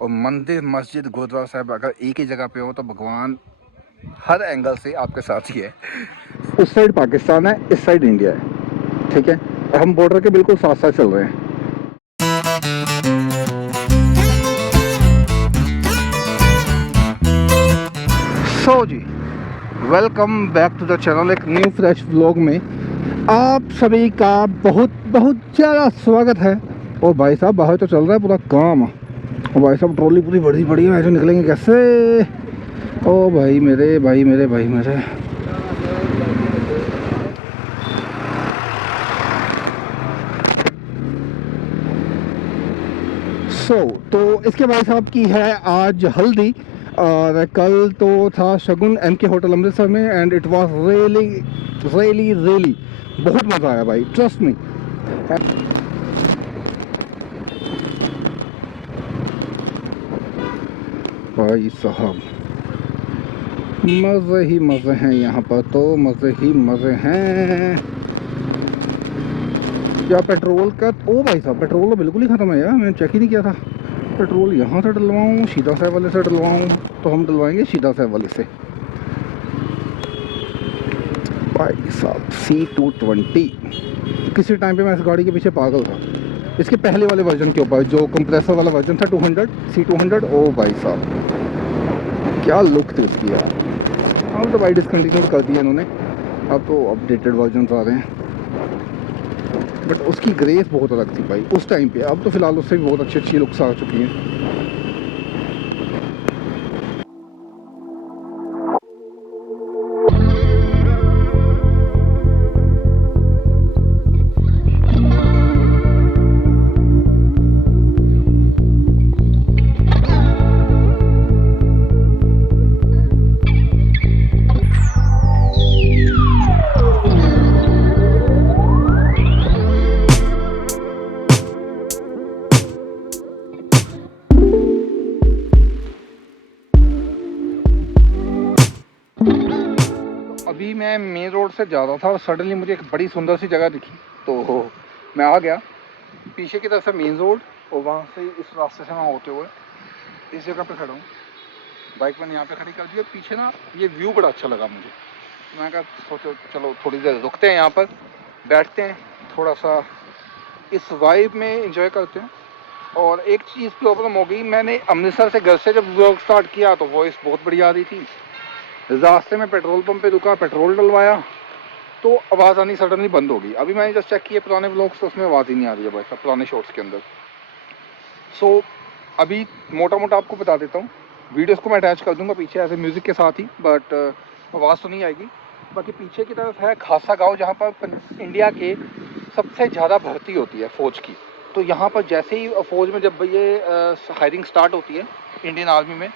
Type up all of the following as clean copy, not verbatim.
और मंदिर मस्जिद गुरुद्वारा साहब अगर एक ही जगह पे हो तो भगवान हर एंगल से आपके साथ ही है। उस साइड पाकिस्तान है, इस साइड इंडिया है, ठीक है, और हम बॉर्डर के बिल्कुल साथ साथ चल रहे हैं। सो जी, welcome back to the channel, एक न्यू फ्रेश व्लॉग में आप सभी का बहुत बहुत ज़्यादा स्वागत है। और भाई साहब बाहर तो चल रहा है पूरा काम, और भाई साहब ट्रॉली पूरी बड़ी बड़ी है, ऐसे निकलेंगे कैसे? ओ भाई मेरे, भाई मेरे, भाई मेरे। तो इसके भाई साहब की है आज हल्दी, और कल तो था शगुन MK होटल अमृतसर में, and it was really really really बहुत मज़ा आया भाई, ट्रस्ट मी। भाई साहब मज़े ही मज़े हैं यहाँ पर, तो मज़े ही मज़े हैं। क्या पेट्रोल का, ओ भाई साहब पेट्रोल तो बिल्कुल ही ख़त्म है यार, मैंने चेक ही नहीं किया था। पेट्रोल यहाँ से डलवाऊँ सीधा साहब वाले से डलवाऊँ? तो हम डलवाएंगे सीधा साहब वाले से। भाई साहब C220 किसी टाइम पे मैं इस गाड़ी के पीछे पागल था, इसके पहले वाले वर्जन के ऊपर, जो कंप्रेसर वाला वर्जन था 200 C200। ओ भाई साहब क्या लुक थी इसकी यार। अब तो भाई डिसकंटिन्यू कर दिया इन्होंने, अब तो अपडेटेड वर्जन आ रहे हैं, बट उसकी ग्रेस बहुत अलग थी भाई उस टाइम पे। अब तो फिलहाल उससे भी बहुत अच्छी अच्छी लुक्स आ चुकी हैं। अभी मैं मेन रोड से जा रहा था और सडनली मुझे एक बड़ी सुंदर सी जगह दिखी, तो मैं आ गया पीछे की तरफ से मेन रोड, और वहाँ से इस रास्ते से मैं होते हुए इस जगह पे खड़ा हूँ। बाइक मैंने यहाँ पे खड़ी कर दी, और पीछे ना ये व्यू बड़ा अच्छा लगा मुझे। मैं कहा सोचो चलो थोड़ी देर रुकते हैं यहाँ पर, बैठते हैं, थोड़ा सा इस वाइब में एंजॉय करते हैं। और एक चीज़ प्रॉब्लम हो गई, मैंने अमृतसर से घर से जब व्लॉग स्टार्ट किया तो वॉइस बहुत बढ़िया आ रही थी। रास्ते में पेट्रोल पंप पे रुका, पेट्रोल डलवाया, तो आवाज़ आनी सडनली बंद हो गई। अभी मैंने जस्ट चेक किया पुराने व्लॉग्स, तो उसमें आवाज़ ही नहीं आ रही है भाई साहब, पुराने शॉर्ट्स के अंदर। सो अभी मोटा मोटा आपको बता देता हूँ, वीडियोस को मैं अटैच कर दूंगा पीछे ऐसे म्यूज़िक के साथ ही, बट आवाज़ तो नहीं आएगी। बाकी पीछे की तरफ है खासा गाँव, जहाँ पर इंडिया के सबसे ज़्यादा भर्ती होती है फ़ौज की। तो यहाँ पर जैसे ही फ़ौज में जब ये हायरिंग स्टार्ट होती है इंडियन आर्मी में,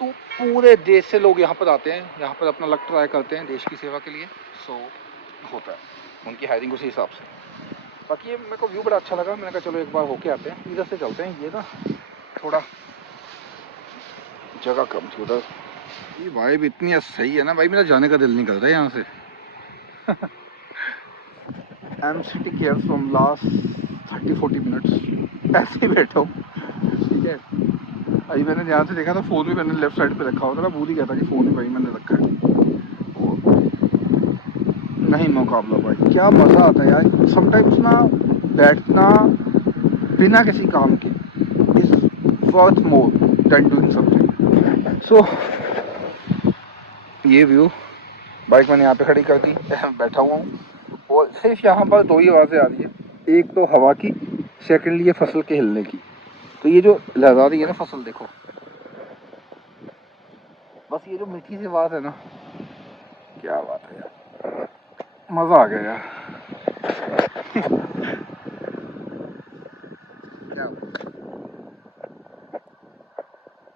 तो पूरे देश से लोग यहाँ पर आते हैं, यहाँ पर अपना लक ट्राई करते हैं देश की सेवा के लिए। सो होता है उनकी हायरिंग उसी हिसाब से। बाकी ये मेरे को व्यू बड़ा अच्छा लगा, मैंने कहा चलो एक बार होके आते हैं, इधर से चलते हैं। ये ना थोड़ा जगह कम थी उधर। ये वाइब इतनी सही है ना भाई, मेरा जाने का दिल नहीं करता यहाँ से। I am sitting here from last 30-40 minutes, ऐसे ही बैठा हूँ, ठीक है। अभी मैंने ध्यान से देखा था, फ़ोन भी मैंने लेफ्ट साइड पे रखा हुआ था, भूल ही गया था कि फ़ोन भी भाई मैंने रखा है। नहीं मुकाबला भाई, क्या मज़ा आता है यार समटाइम्स ना, बैठना बिना किसी काम के is worth more than doing something. So ये व्यू, बाइक मैंने यहाँ पे खड़ी कर दी, बैठा हुआ हूँ, और सिर्फ यहाँ पर दो ही आवाज़ें आ रही है, एक तो हवा की, सेकेंडली ये फसल के हिलने की। तो ये जो लहरा रही है ना फसल, देखो बस ये जो मीठी सी आवाज़ है ना, क्या बात है यार, मज़ा आ गया यार।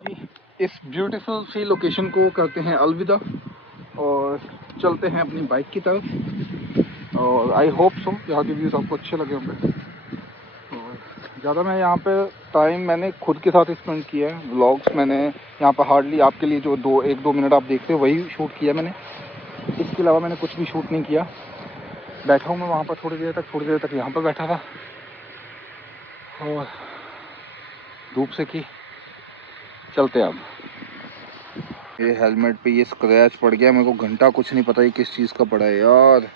जी, इस ब्यूटीफुल सी लोकेशन को करते हैं अलविदा, और चलते हैं अपनी बाइक की तरफ। और आई होप सो यहाँ के व्यूज़ आपको अच्छे लगे होंगे। और ज़्यादा मैं यहाँ पे टाइम मैंने खुद के साथ स्पेंड किया है, व्लॉग्स मैंने यहाँ पर हार्डली आपके लिए जो 1-2 मिनट आप देखते हो वही शूट किया मैंने, इसके अलावा मैंने कुछ भी शूट नहीं किया। बैठा हूँ मैं वहाँ पर थोड़ी देर तक यहाँ पर बैठा था, और धूप से की चलते हैं अब। ये हेलमेट पे ये स्क्रैच पड़ गया, मेरे को घंटा कुछ नहीं पता ये किस चीज़ का पड़ा है यार।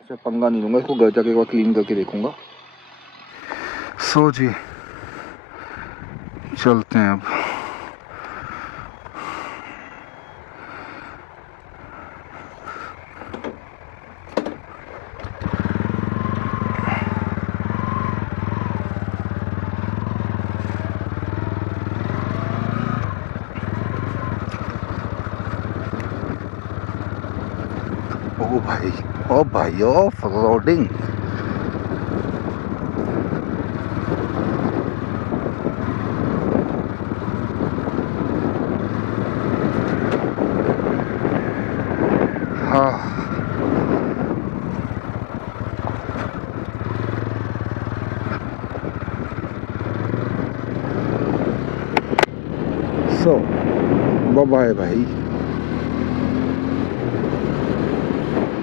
इसे पंगा नहीं लूँगा, इसको घर जाके एक बार क्लीन करके देखूँगा। सो जी चलते हैं अब। ओ भाई ऑफ रोडिंग। हाँ सो बाय भाई।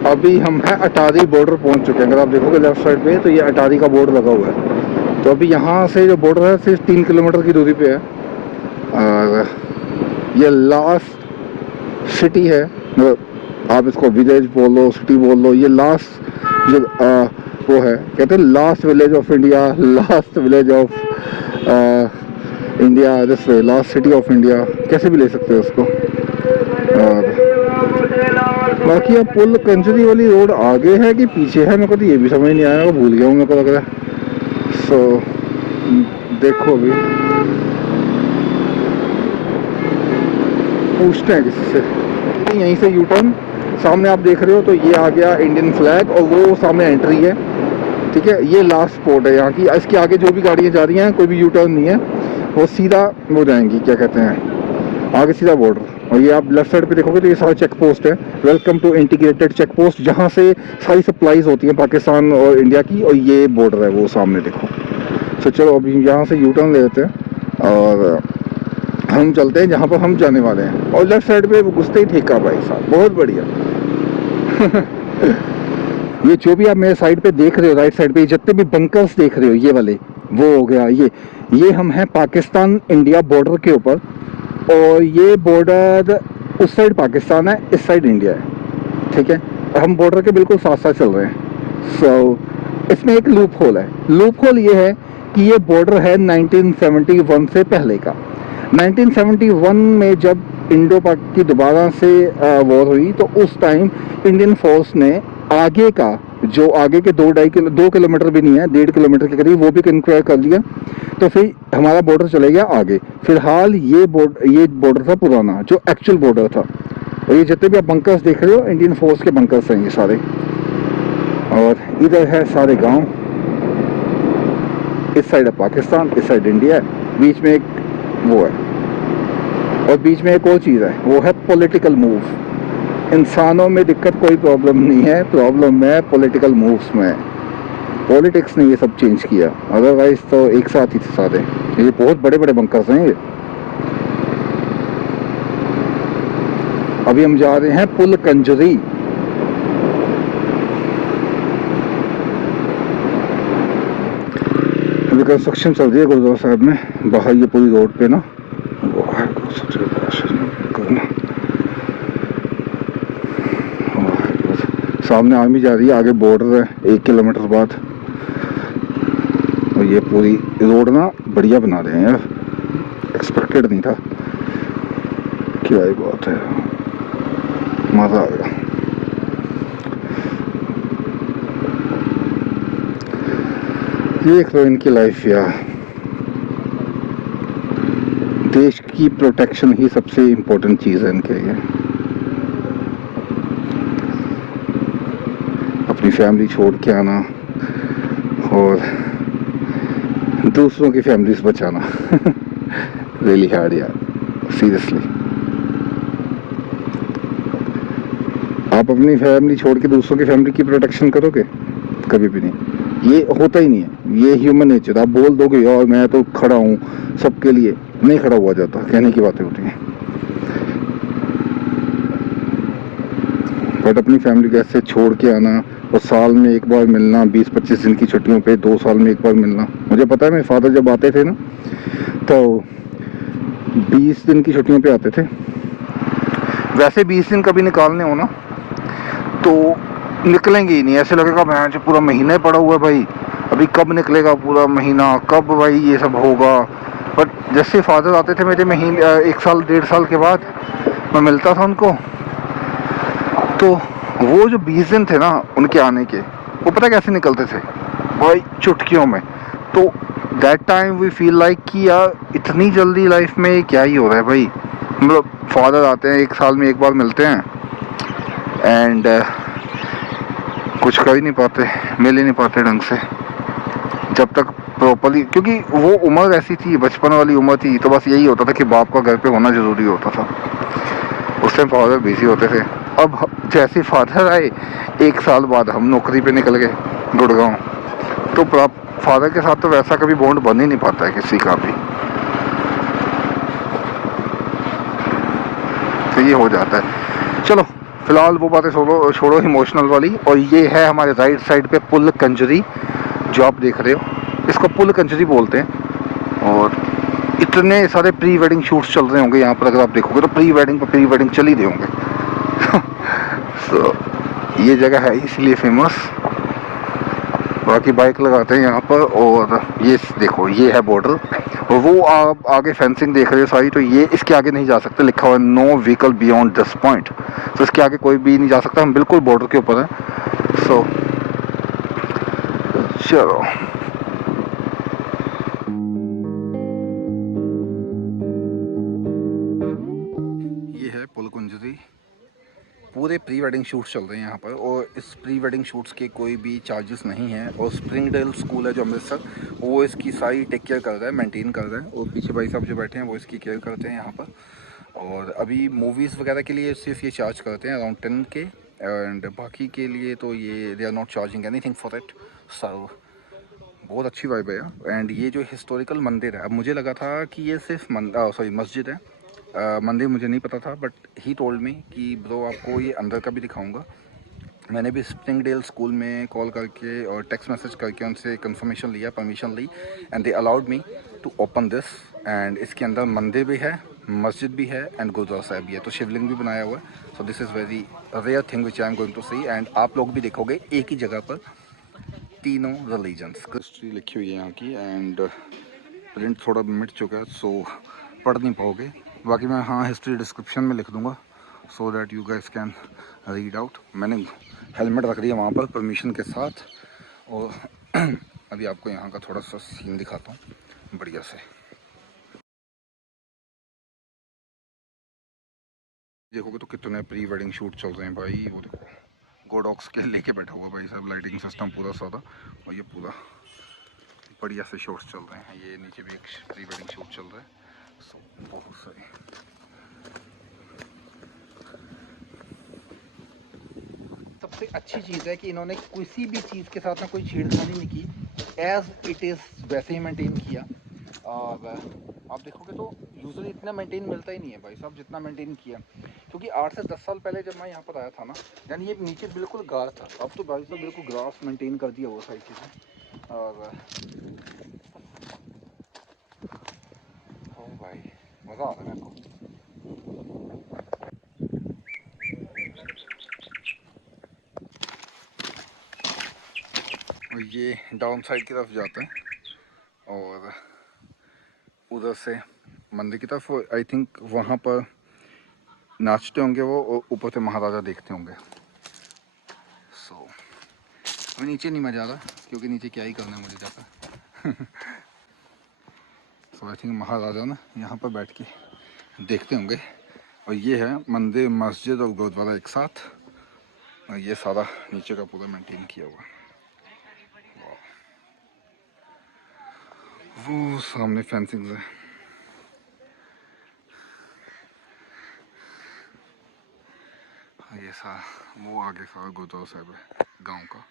अभी हम हैं अटारी बॉर्डर पहुंच चुके हैं। अगर आप देखोगे लेफ्ट साइड पे तो ये अटारी का बोर्ड लगा हुआ है। तो अभी यहाँ से जो बॉर्डर है सिर्फ 3 किलोमीटर की दूरी पे है और ये लास्ट सिटी है। मतलब आप इसको विलेज बोल लो, सिटी बोल लो, ये लास्ट जो वो है, कहते हैं last village of India, last village of India, this last city of India, कैसे भी ले सकते हो उसको। और बाकी अब पुल कंजरी वाली रोड आगे है कि पीछे है मेरे को तो ये भी समझ नहीं आया, मैं भूल गया हूँ मेरे को लग रहा है। सो देखो अभी पूछते हैं किसी से। यहीं से यू टर्न सामने आप देख रहे हो तो ये आ गया इंडियन फ्लैग और वो सामने एंट्री है, ठीक है। ये लास्ट स्पॉट है यहाँ की। इसके आगे जो भी गाड़ियाँ जा रही हैं कोई भी यू टर्न नहीं है, वो सीधा हो जाएंगी, क्या कहते हैं, आगे सीधा बॉर्डर। और ये आप लेफ्ट साइड पे देखोगे तो ये सारा चेक पोस्ट है, welcome to integrated check post, जहाँ से सारी सप्लाईज होती हैं पाकिस्तान और इंडिया की। और ये बॉर्डर है वो सामने देखो। तो चलो अभी यहाँ से यू टर्न ले लेते हैं और हम चलते हैं जहाँ पर हम जाने वाले हैं। और लेफ्ट साइड पे घुसते ही ठेका भाई साहब, बहुत बढ़िया। ये जो भी आप मेरे साइड पे देख रहे हो, राइट साइड पे जितने भी बंकर्स देख रहे हो, ये वाले वो हो गया। ये हम हैं पाकिस्तान इंडिया बॉर्डर के ऊपर, और ये बॉर्डर उस साइड पाकिस्तान है, इस साइड इंडिया है, ठीक है। और हम बॉर्डर के बिल्कुल साथ साथ चल रहे हैं। सो इसमें एक लूप होल है। लूप होल ये है कि ये बॉर्डर है 1971 से पहले का। 1971 में जब इंडो पाक की दोबारा से वॉर हुई तो उस टाइम इंडियन फोर्स ने आगे का जो आगे के 2 किलोमीटर भी नहीं है, 1.5 किलोमीटर के करीब, वो भी कंक्वायर कर लिया। तो फिर हमारा बॉर्डर चले गया आगे। फिलहाल ये बॉर्डर था पुराना, जो एक्चुअल बॉर्डर था। और ये जितने भी आप बंकर्स देख रहे हो, इंडियन फोर्स के बंकर्स हैं ये सारे। और इधर है सारे गांव, इस साइड है पाकिस्तान, इस साइड इंडिया है, बीच में एक वो है। और बीच में एक और चीज़ है, वो है पॉलिटिकल मूव। इंसानों में दिक्कत कोई प्रॉब्लम नहीं है, प्रॉब्लम है पॉलिटिकल मूव्स में। पॉलिटिक्स ने ये सब चेंज किया, अदरवाइज तो एक साथ ही थे सारे। ये बहुत बड़े बड़े बंकर्स हैं ये। अभी हम जा रहे हैं पुल कंजरी। अभी कंस्ट्रक्शन चल रही है गुरुद्वारा साहब में, बाहर ये पूरी रोड पे ना सामने आर्मी जा रही है, आगे बॉर्डर है 1 किलोमीटर बाद। और ये पूरी रोड ना बढ़िया बना रहे हैं यार, एक्सपेक्टेड नहीं था। क्या ही बात है, मजा आ गया। देख लो इनकी लाइफ यार। देश की प्रोटेक्शन ही सबसे इम्पोर्टेंट चीज़ है इनके लिए। अपनी फैमिली छोड़ के आना और दूसरों की फैमिलीज बचाना रियली हार्ड यार, सीरियसली। आप अपनी फैमिली छोड़ के दूसरों की फैमिली की प्रोटेक्शन करोगे? कभी भी नहीं। ये होता ही नहीं है, ये ह्यूमन नेचर। आप बोल दोगे यार मैं तो खड़ा हूँ सबके लिए, नहीं खड़ा हुआ जाता, कहने की बातें होती हैं। बट अपनी फैमिली कैसे छोड़ के आना, और साल में एक बार मिलना, 20-25 दिन की छुट्टियों पे 2 साल में एक बार मिलना। मुझे पता है मेरे फादर जब आते थे ना तो 20 दिन की छुट्टियों पे आते थे। वैसे 20 दिन कभी निकालने हो ना तो निकलेंगे ही नहीं, ऐसे लगेगा मैं जो पूरा महीना ही पड़ा हुआ है भाई, अभी कब निकलेगा पूरा महीना, कब भाई ये सब होगा। बट जैसे फादर आते थे मेरे महीने 1 साल 1.5 साल के बाद मैं मिलता था उनको, तो वो जो 20 दिन थे ना उनके आने के, वो पता कैसे निकलते थे भाई, चुटकियों में। तो that time we feel like कि यार इतनी जल्दी लाइफ में क्या ही हो रहा है भाई। मतलब फादर आते हैं 1 साल में एक बार मिलते हैं एंड कुछ कर ही नहीं पाते, मिल ही नहीं पाते ढंग से जब तक प्रॉपरली, क्योंकि वो उम्र ऐसी थी, बचपन वाली उम्र थी, तो बस यही होता था कि बाप का घर पे होना जरूरी होता था। उस टाइम फादर बिजी होते थे। अब जैसे फादर आए 1 साल बाद हम नौकरी पे निकल गए गुड़गांव, तो फादर के साथ तो वैसा कभी बॉन्ड बन ही नहीं पाता है किसी का भी, तो ये हो जाता है। चलो फिलहाल वो बातें छोड़ो छोड़ो इमोशनल वाली। और ये है हमारे राइट साइड पे पुल कंजरी जो आप देख रहे हो, इसको पुल कंजरी बोलते हैं। और इतने सारे प्री वेडिंग शूट्स चल रहे होंगे यहाँ पर, अगर आप देखोगे तो प्री वेडिंग पर प्री वेडिंग चल ही रहे होंगे। तो ये जगह है इसलिए फेमस। बाकी बाइक लगाते हैं यहाँ पर। और ये देखो ये है बॉर्डर, और वो आप आगे फेंसिंग देख रहे हो सारी, तो ये इसके आगे नहीं जा सकते, लिखा हुआ है no vehicle beyond this point. तो इसके आगे कोई भी नहीं जा सकता, हम बिल्कुल बॉर्डर के ऊपर है। सो चलो ये है पुल कुंजरी। पूरे प्री वेडिंग शूट्स चल रहे हैं यहाँ पर, और इस प्री वेडिंग शूट्स के कोई भी चार्जेस नहीं हैं। और स्प्रिंगडेल स्कूल है जो अमृतसर, वो इसकी सारी टेक केयर कर रहा है, मेंटेन कर रहा है। और पीछे भाई साहब जो बैठे हैं वो इसकी केयर करते हैं यहाँ पर। और अभी मूवीज़ वगैरह के लिए सिर्फ ये चार्ज करते हैं अराउंड 10 के, एंड बाकी के लिए तो ये they are not charging anything for it. So बहुत अच्छी वाइब है यार। एंड ये जो हिस्टोरिकल मंदिर है, अब मुझे लगा था कि ये सिर्फ सॉरी मस्जिद है, मंदिर मुझे नहीं पता था। बट ही टोल्ड मी कि ब्रो आपको ये अंदर का भी दिखाऊंगा। मैंने भी स्प्रिंगडेल स्कूल में कॉल करके और टेक्स्ट मैसेज करके उनसे कंफर्मेशन लिया, परमिशन ली, and they allowed me to open this. And इसके अंदर मंदिर भी है, मस्जिद भी है, एंड गुरुद्वारा साहब भी है, तो शिवलिंग भी बनाया हुआ है। So this is very rare thing which I am going to see. And आप लोग भी देखोगे एक ही जगह पर तीनों रिलीजन्स हिस्ट्री लिखी हुई है यहाँ की। एंड प्रिंट थोड़ा मिट चुका है सो पढ़ नहीं पाओगे। बाकी मैं हाँ हिस्ट्री डिस्क्रिप्शन में लिख दूँगा so that you guys can read out. मैंने हेलमेट रख दिया वहाँ पर परमिशन के साथ। और अभी आपको यहाँ का थोड़ा सा सीन दिखाता हूँ बढ़िया से। देखोगे तो कितने प्री वेडिंग शूट चल रहे हैं भाई। वो देखो गोडॉक्स के लेके बैठा हुआ भाई साहब, लाइटिंग सिस्टम पूरा सादा, और ये पूरा बढ़िया से शूट्स चल रहे हैं। ये नीचे भी एक प्री वेडिंग शूट चल रहा है। सो बहुत सही। सबसे अच्छी चीज़ है कि इन्होंने किसी भी चीज़ के साथ ना कोई छेड़खानी नहीं की, एज इट इज़ वैसे ही मेंटेन किया। और आप देखोगे तो यूजुअली इतना मेंटेन मिलता ही नहीं है भाई साहब जितना मेंटेन किया। क्योंकि 8 से 10 साल पहले जब मैं यहाँ पर आया था ना, यानी ये नीचे बिल्कुल गार था, अब तो भाई साहब बिल्कुल ग्रास मेंटेन कर दिया वो सारी चीज़ें। और ओ भाई मज़ा आ रहा है मेरे को। और ये डाउन साइड की तरफ जाते हैं, और उधर से मंदिर की तरफ आई थिंक वहाँ पर नाचते होंगे वो, और ऊपर से महाराजा देखते होंगे। सो अभी नीचे नहीं मजा आ रहा क्योंकि नीचे क्या ही करना है मुझे जाकर। सो आई थिंक महाराजा ना यहाँ पर बैठ के देखते होंगे। और ये है मंदिर, मस्जिद और गुरुद्वारा एक साथ, और ये सारा नीचे का पूरा मेंटेन किया हुआ। वो सामने फेंसिंग है। ये सा वो आगे सारा गुरुद्वारा साहब है गांव का।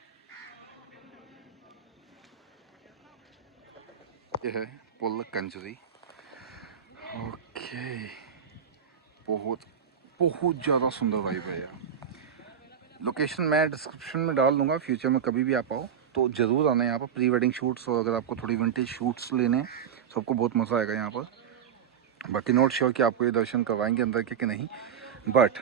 ये है पुल कंजरी। ओके बहुत बहुत ज़्यादा सुंदर वाइब है यार। लोकेशन मैं डिस्क्रिप्शन में डाल दूंगा, फ्यूचर में कभी भी आप आओ तो ज़रूर आना यहाँ पर। प्री वेडिंग शूट्स और अगर आपको थोड़ी विंटेज शूट्स लेने हैं तो आपको बहुत मज़ा आएगा यहाँ पर। बाकी नॉट श्योर कि आपको ये दर्शन करवाएंगे अंदर के कि नहीं, बट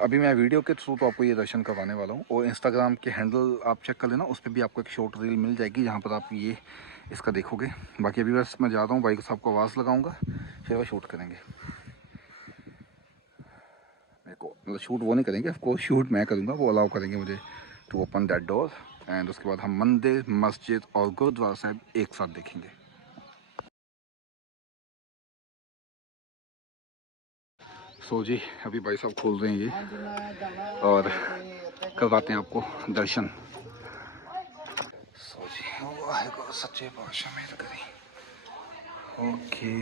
अभी मैं वीडियो के थ्रू तो आपको ये दर्शन करवाने वाला हूँ। और इंस्टाग्राम के हैंडल आप चेक कर लेना, उस पर भी आपको एक शॉर्ट रील मिल जाएगी जहाँ पर आप ये इसका देखोगे। बाकी अभी बस मैं जाता हूँ, भाई साहब को आवाज़ लगाऊंगा, फिर वो शूट करेंगे। मेरे को मतलब शूट वो नहीं करेंगे, ऑफकोर्स शूट मैं करूँगा, वो अलाउ करेंगे मुझे to open that door. And उसके बाद हम मंदिर, मस्जिद और गुरुद्वारा साहब एक साथ देखेंगे। सो जी अभी भाई साहब खोल रहे हैं ये और करवाते हैं आपको दर्शन। सो जी वाहेगुरु सच्चे पातशाह मेहर करें। ओके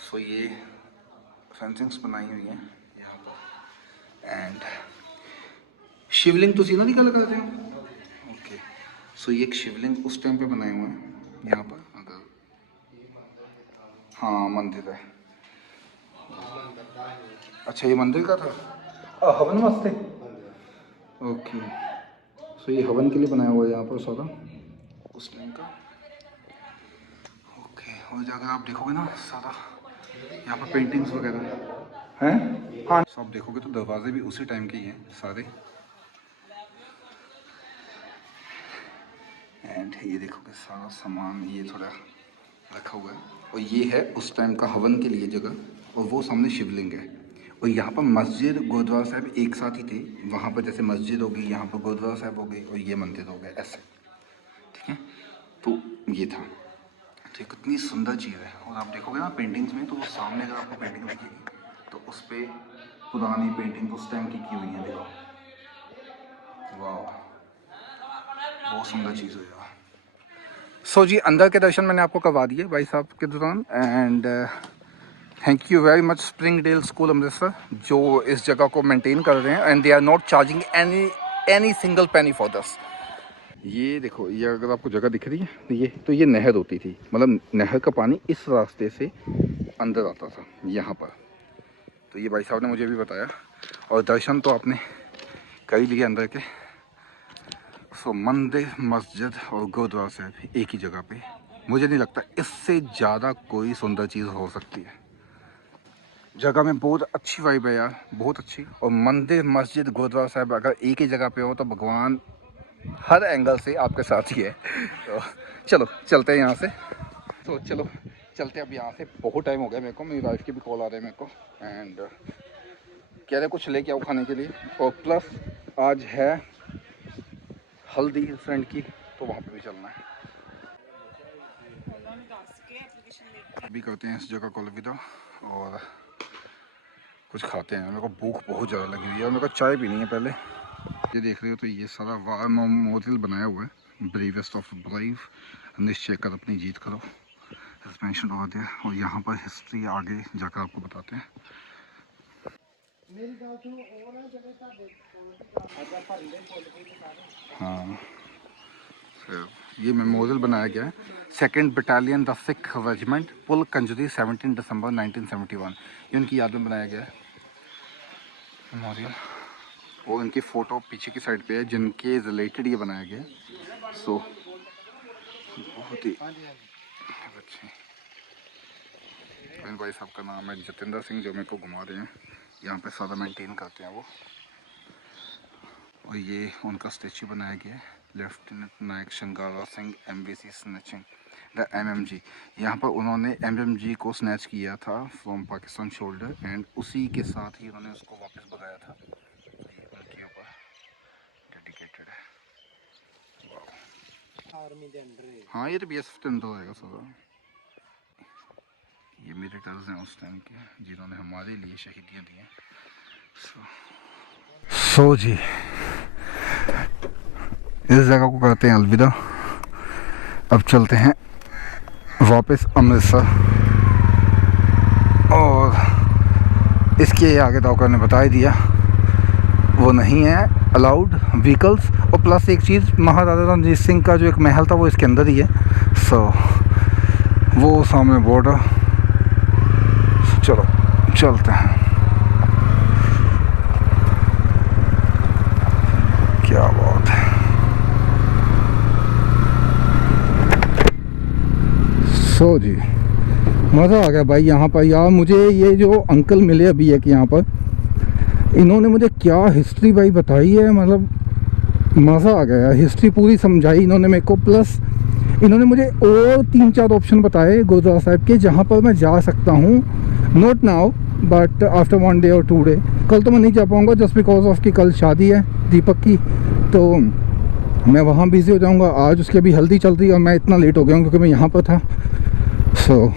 सो ये फेंसिंग्स बनाई हुई हैं यहाँ पर एंड शिवलिंग तो सीधा निकाल करते हैं। ओके सो ये एक शिवलिंग उस टाइम पे बनाए हुए हैं यहाँ पर, अगर हाँ मंदिर है। अच्छा ये मंदिर का था, हवन वास्ते। ओके सो ये हवन के लिए बनाया हुआ है यहाँ पर सारा उस टाइम का। ओके और अगर आप देखोगे ना सारा यहाँ पर पेंटिंग्स वगैरह हैं, हाँ सो आप देखोगे तो दरवाजे भी उसी टाइम के ही हैं सारे। एंड ये देखोगे सारा सामान ये थोड़ा रखा हुआ है और ये है उस टाइम का हवन के लिए जगह। और वो सामने शिवलिंग है और यहाँ पर मस्जिद गुरुद्वारा साहब एक साथ ही थे। वहाँ पर जैसे मस्जिद होगी, यहाँ पर गुरुद्वारा साहब हो गए और ये मंदिर हो गया ऐसे, ठीक है। तो ये था, तो ये कितनी सुंदर चीज़ है। और आप देखोगे ना पेंटिंग्स में, तो वो सामने अगर आपको पेंटिंग दिखेगी तो उस पर पुरानी पेंटिंग उस टाइम की हुई है, देखो वाह बहुत सुंदर चीज़ है। सो जी अंदर के दर्शन मैंने आपको करवा दिए भाई साहब के दौरान। And thank you very much Springdale school Amritsar जो इस जगह को मेंटेन कर रहे हैं। And they are not charging any single penny for this. ये देखो, ये अगर आपको जगह दिख रही है तो ये नहर होती थी, मतलब नहर का पानी इस रास्ते से अंदर आता था यहाँ पर। तो ये भाई साहब ने मुझे भी बताया और दर्शन तो आपने कर ही लिए अंदर के। सो मंदिर, मस्जिद और गुरुद्वारा साहब एक ही जगह पे, मुझे नहीं लगता इससे ज़्यादा कोई सुंदर चीज़ हो सकती है। जगह में बहुत अच्छी वाइब है यार, बहुत अच्छी। और मंदिर, मस्जिद, गुरुद्वारा साहब अगर एक ही जगह पे हो तो भगवान हर एंगल से आपके साथ ही है। तो चलो चलते हैं यहाँ से। तो चलो चलते हैं अब यहाँ से। बहुत टाइम हो गया मेरे को, मेरी वाइफ की भी कॉल आ रही है मेरे को एंड कह रहे कुछ लेके आओ खाने के लिए। और प्लस आज है हल्दी फ्रेंड की, तो वहाँ पे भी चलना है। अभी करते हैं इस जगह को अलविदा और कुछ खाते हैं। मेरे को भूख बहुत ज़्यादा लगी हुई है और मेरे को चाय पीनी है पहले। ये देख रहे हो तो ये सारा वार मेमोरियल बनाया हुआ है, ब्रेवेस्ट ऑफ ब्रेव, निश्चय कर अपनी जीत करो, मेंशन हो दिया। और यहाँ पर हिस्ट्री आगे जाकर आपको बताते हैं। हाँ ये मेमोरियल बनाया गया है, 2nd battalion the Sikh regiment Pul Kanjari 17 दिसंबर 1971, ये उनकी याद में बनाया गया है मेमोरियल। और उनकी फ़ोटो पीछे की साइड पे है जिनके रिलेटेड ये बनाया गया है। सो बहुत ही अच्छे। मेरे भाई साहब का नाम है जतिंदर सिंह, जो मेरे को घुमा रहे हैं, यहाँ पे सारा मेंटेन करते हैं वो। और ये उनका स्टैचू बनाया गया है, lieutenant Naik Shangara Singh MVC snatching the MMG। यहाँ पर उन्होंने MMG को स्नैच किया था फ्रॉम पाकिस्तान शोल्डर एंड उसी के साथ ही उन्होंने उसको वापस भगाया था। ये उनके ऊपर डेडिकेटेड है। आर्मी के अंडर है। हाँ ये तो BSF के अंदर आएगा सारा। ये मिलिटर्स हैं उस टाइम के जिन्होंने हमारे लिए शहीदियाँ दी हैं। सो जी इस जगह को करते हैं अलविदा। अब चलते हैं वापस अमृतसर। और इसके आगे डॉक्टर ने बता ही दिया वो नहीं है अलाउड व्हीकल्स। और प्लस एक चीज़, महाराजा रणजीत सिंह का जो एक महल था वो इसके अंदर ही है। सो वो सामने बॉर्डर। चलो चलते हैं। सो जी मज़ा आ गया भाई यहाँ पर यार। मुझे ये जो अंकल मिले अभी एक यहाँ पर, इन्होंने मुझे क्या हिस्ट्री भाई बताई है, मतलब मज़ा आ गया। हिस्ट्री पूरी समझाई इन्होंने मेरे को, प्लस इन्होंने मुझे और 3-4 ऑप्शन बताए गुरुद्वारा साहिब के जहाँ पर मैं जा सकता हूँ। Not now but after 1 day और 2 डे। कल तो मैं नहीं जा पाऊँगा जस्ट बिकॉज ऑफ कि कल शादी है दीपक की, तो मैं वहाँ बिज़ी हो जाऊँगा। आज उसकी अभी हल्दी चल रही है और मैं इतना लेट हो गया हूँ क्योंकि मैं यहाँ पर था। सो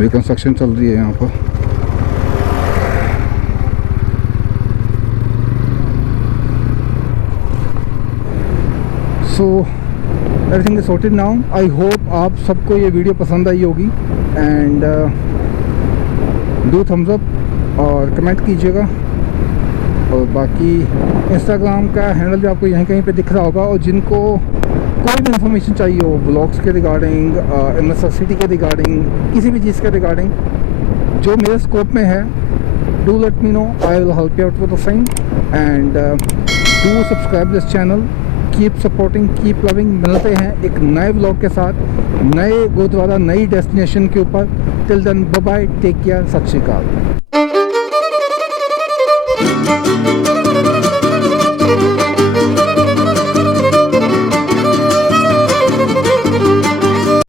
कंस्ट्रक्शन चल रही है यहाँ पर। So everything is sorted now. I hope आप सबको ये वीडियो पसंद आई होगी एंड डू थम्स अप और कमेंट कीजिएगा। और बाकी इंस्टाग्राम का हैंडल भी आपको यहीं कहीं पे दिख रहा होगा। और जिनको कोई भी इंफॉर्मेशन चाहिए हो ब्लॉग्स के रिगार्डिंग, अमृतसर सिटी के रिगार्डिंग, किसी भी चीज़ के रिगार्डिंग जो मेरे स्कोप में है, do let me know, I will help you out with the same. And do subscribe this channel, keep supporting, keep loving. मिलते हैं एक नए व्लॉग के साथ, नए गुरुद्वारा, नई डेस्टिनेशन के ऊपर। Till then bye bye, take care, Sat Shri अकाल।